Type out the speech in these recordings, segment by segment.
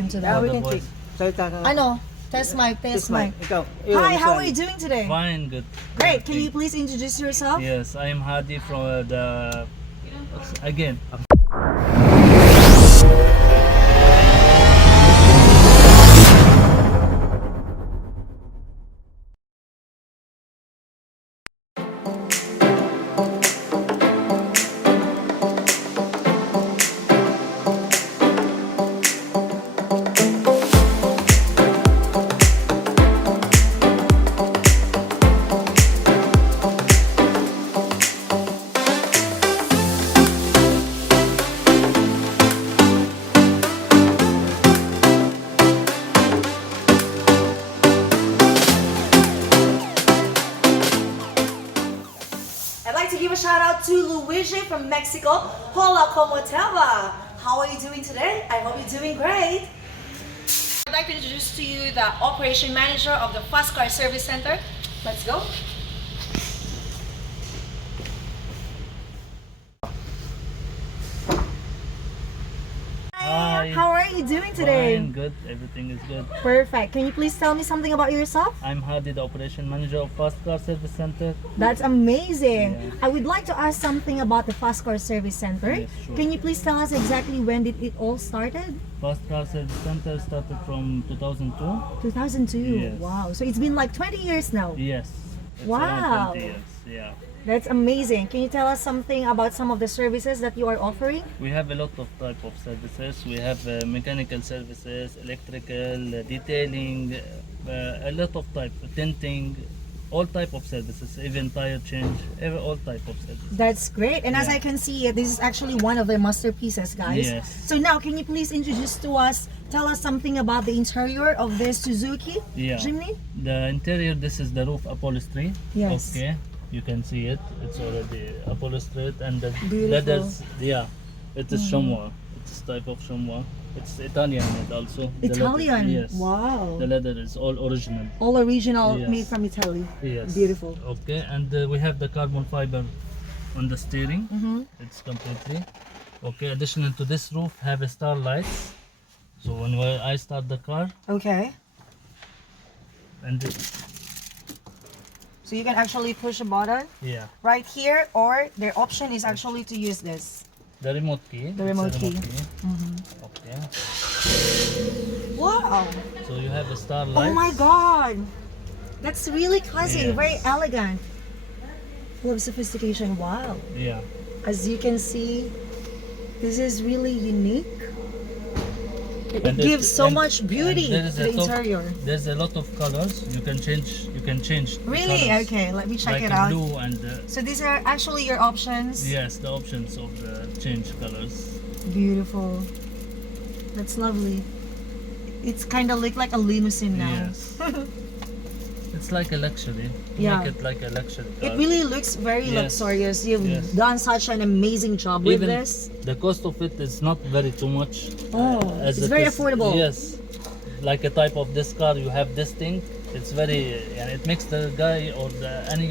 to Yeah, that. we can check. Salita ka. Ano? Test mic, test mic. Ikaw. Hi, how are you doing today? Fine, good. Great. Can you please introduce yourself? Yes, I am Hadi from the. Again. I'd like to give a shout out to Luigi from Mexico. Hola, como te va? How are you doing today? I hope you're doing great. I'd like to introduce to you the operation manager of the Fast Car Service Center. Let's go. Hi. How are you doing today? Fine, good. Everything is good. Perfect. Can you please tell me something about yourself? I'm Hadi, the operation manager of Fast Car Service Center. That's amazing. Yeah. I would like to ask something about the Fast Car Service Center. Yes, sure. Can you please tell us exactly when did it all started? Fast Car Service Center started from 2002. 2002. Yes. Wow. So it's been like 20 years now. Yes. It's Wow. around 20 years. Yeah. That's amazing. Can you tell us something about some of the services that you are offering? We have a lot of type of services. We have mechanical services, electrical, detailing, a lot of type, tinting, all type of services, even tire change, all type of services. That's great. And as Yeah. I can see, this is actually one of the masterpieces, guys. Yes. So now, can you please introduce to us, tell us something about the interior of this Suzuki Yeah. Jimny? The interior, this is the roof upholstery. Yes. Okay. You can see it. It's already upholstered and the Beautiful. leathers. Yeah. It is chamois. It's type of chamois. It's Italian made also. The leather- Italian. yes. Wow. The leather is all original. All original, Yes. made from Italy. Yes. Beautiful. Okay, and we have the carbon fiber on the steering. Mm-hmm. It's completely okay. Additional to this roof, have a star lights. So when I start the car, Okay. and So you can actually push a button yeah, right here, or their option is actually to use this. the remote key. The It's a remote key. Okay. Wow. So you have a star Oh light. my god. That's really classy, Yes. very elegant. Full of sophistication. Wow. Yeah. As you can see, this is really unique. It And gives so and- much beauty and there to is the a interior. There's a lot of colors. You can change. You can change. the Really? colors. Okay, let me check like it out. blue and So these are actually your options. yes, the options of the change colors. Beautiful. That's lovely. It's kind of like a limousine now. Yes. It's like a luxury. Yeah. Make it like a luxury car. It really looks very Yes. luxurious. You've Yes. done such an amazing job with Even this. the cost of it is not very too much. Oh, as it's it very is- affordable. Yes. Like a type of this car, you have this thing. It's very, and it makes the guy or any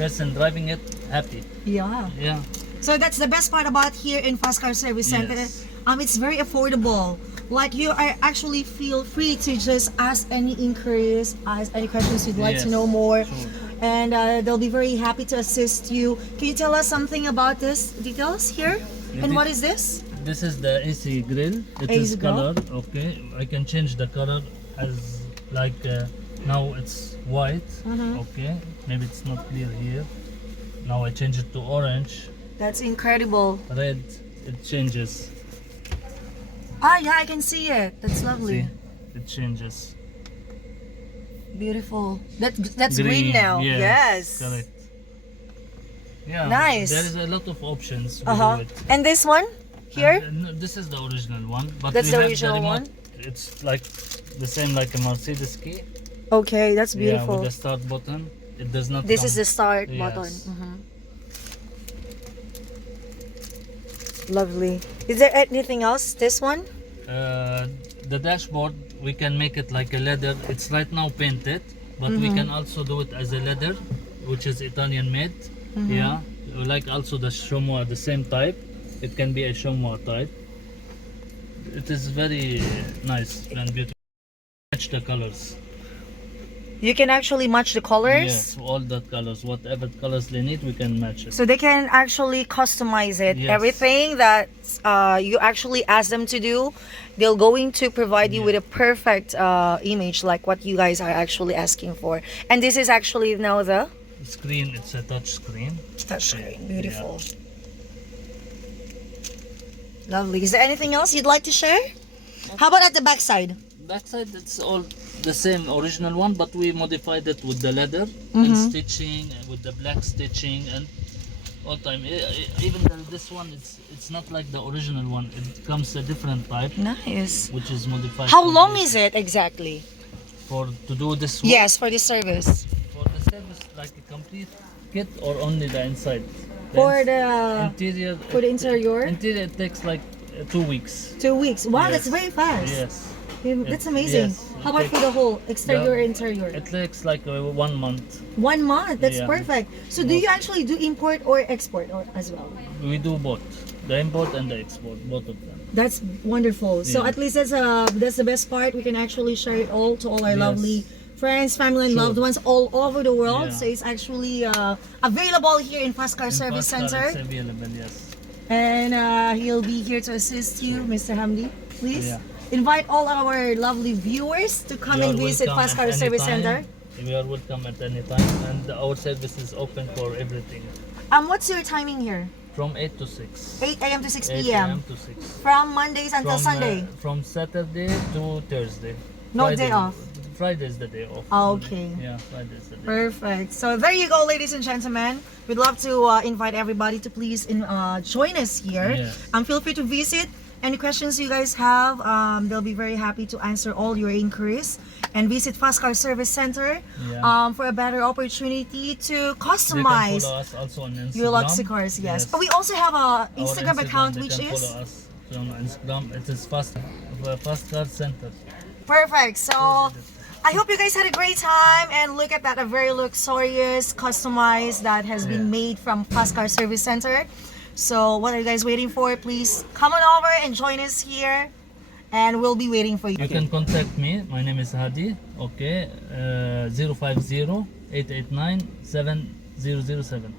person driving it happy. Yeah. Yeah. So that's the best part about here in Fast Car Service Center. Yes. It's very affordable. Like you are actually feel free to just ask any inquiries, ask any questions you'd like to Yes, know more, sure. and they'll be very happy to assist you. Can you tell us something about this details here? Yeah, And thi- what is this? This is the AC grill. It AC is grill. color. Okay. I can change the color as like now it's white. Mm-hmm. Okay. Maybe it's not clear here. Now I change it to orange. That's incredible. Red. It changes. Ah, yeah, I can see it. That's lovely. See? It changes. Beautiful. That's green now. Yes. Correct. Yeah. Nice. There is a lot of options. We Uh-huh. do it. And this one here? And, no, this is the original one, but That's we the have original remote. one? It's like the same like a Mercedes key. Okay, that's Yeah, beautiful. with the start button. It does not. This come- is the start Yes. button. Lovely. Is there anything else? This one? The dashboard, we can make it like a leather. It's right now painted, but we can also do it as a leather, which is Italian made. Yeah, like also the chamois, the same type. It can be a chamois type. it is very nice and beautiful. Match the colors. You can actually match the colors. Yes, all the colors, whatever colors they need, we can match it. So they can actually customize it. Yes. Everything that you actually ask them to do, they're going to provide you with a perfect image like what you guys are actually asking for. And this is actually now the Screen, it's a touch screen. touchscreen. Beautiful. Lovely. Is there anything else you'd like to share? How about at the back side? Backside, it's all the same original one, but we modified it with the leather and stitching, with the black stitching and all time. Even this one, it's not like the original one. It comes a different type, Nice. which is modified. How long is it exactly? To do this one? Yes, for this service. For the service, like a complete kit or only the inside? For the interior. for the interior? Interior it takes like 2 weeks. 2 weeks. Wow, Yes. that's very fast. Yes. That's amazing. Yes. How about for the whole exterior, interior? It takes like 1 month. 1 month. That's Yeah. perfect. So do you actually do import or export or as well? We do both, the import and the export, both of them. That's wonderful. So Yeah. at least that's the best part. We can actually share it all to all our Yes. lovely friends, family, and Sure. loved ones all over the world. Yeah. So it's actually available here in Fast Car Service In Pascal, Center, it's available, yes. and he'll be here to assist you, Mr. Hamdi. Please Yeah. invite all our lovely viewers to come You and are visit welcome Fast at Car any Service time. Center. We are welcome at any time, and our service is open for everything, What's your timing here? from 8 to 6. 8 a.m. to 6 8 p.m. to 6. From Mondays until Sunday. From Saturday to Thursday. No day off. Friday is the day off. Okay. Yeah, Friday is the day. Perfect. So there you go, ladies and gentlemen. We'd love to invite everybody to please join us here. Yes. Feel free to visit. Any questions you guys have, they'll be very happy to answer all your inquiries. And visit Fast Car Service Center Yeah. for a better opportunity to They can customize follow us also on Instagram. your luxury cars. Yes. But we also have a Our Instagram account, they which can is follow us on Instagram. It is Fast Car Center. perfect. So I hope you guys had a great time, and look at that, a very luxurious, customized that has been made from Fast Car Service Center. So what are you guys waiting for? Please come on over and join us here, and we'll be waiting for you. You can contact me. My name is Hadi. Okay, 050-889-7007.